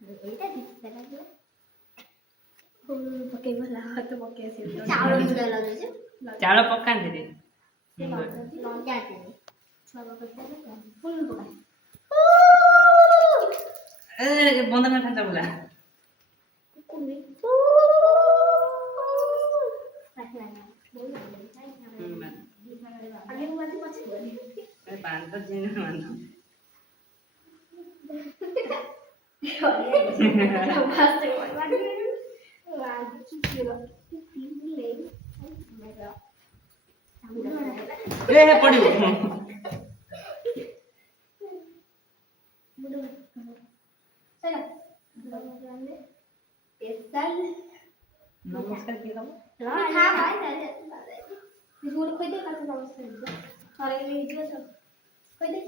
ଏଇଟା ଦିଶା ଲାଗିବ ଫୁଲ ପକେଇ ଭଲ ହାତ ପକେଇ ଆସିବ ଚାଉଳ ଚୁଡ଼ା ଲଗେଇଛୁ ଚାଉଳ ପକାନ୍ତି ରେ ଲଙ୍କା ଆଣିନି ଛୁଆ ପକେଇ ଫୁଲ ପକା ଏ ବନ୍ଦନା ଠାଞ୍ଚା ବୋଲା କୁକୁନି ଆଜ୍ଞା ଆगे ମୁଁ ଆଜି ପଛେ ଏ ପାଞ୍ଚ ଦିନ ମାନ ए पडियो नमस्कार के हम खोई दे